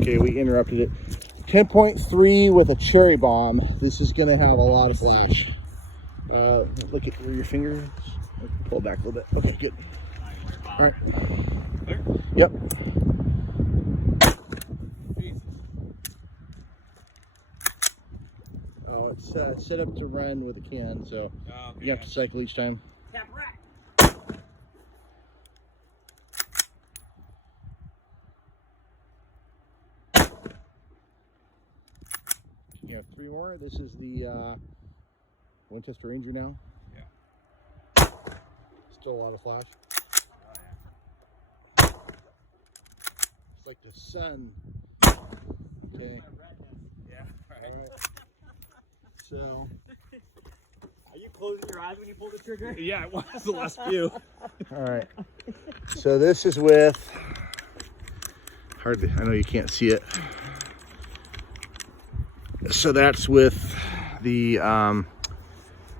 Okay, we interrupted it. 10.3 with a cherry bomb. This is gonna have a lot of flash. Look at where your finger is. Pull it back a little bit. Okay, good. All right. Clear? Yep. Jesus. It's set up to run with a can, so Okay, you have to cycle each time. Tap rack. You have 3 more. This is the Winchester Ranger now. Yeah. Still a lot of flash. Oh, It's like the sun. Okay. yeah. All right. So. Are you closing your eyes when you pull the trigger? Yeah, it was the last few. All right. So this is with. Hard to, I know you can't see it. So that's with the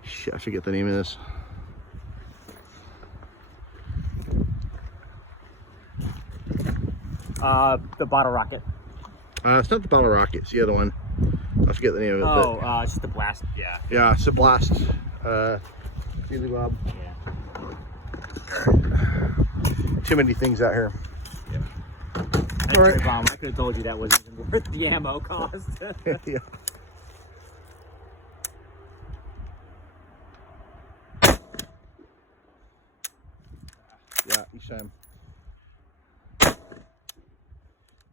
shit, I forget the name of this. The bottle rocket. It's not the bottle rocket, it's the other one. I forget the name of it. Oh, it's just the blast. Yeah. Yeah, it's a blast. Really Bob. Yeah. Too many things out here. Yeah. All right. Bomb. I could have told you that wasn't even worth the ammo cost. Yeah. Yeah, each time.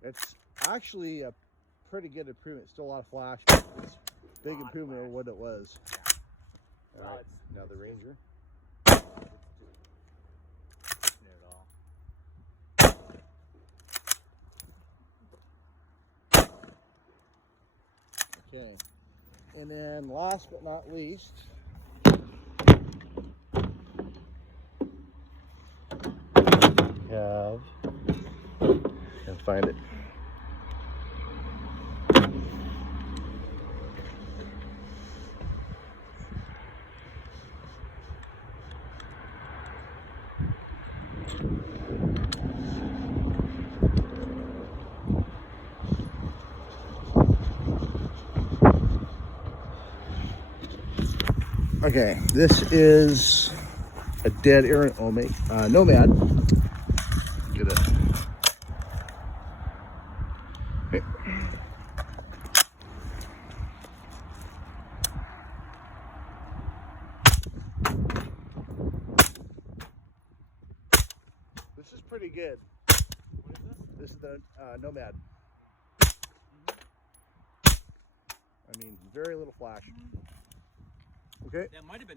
It's actually a pretty good improvement. Still a lot of flash, but it's a big improvement over what it was. Yeah. All right, now the Ranger. Okay, and then last but not least, we have, can't find it. Okay, this is a dead air nomad. Get it. Okay. This is pretty good. What is this? This is the nomad. I mean, very little flash. Okay. That might have been the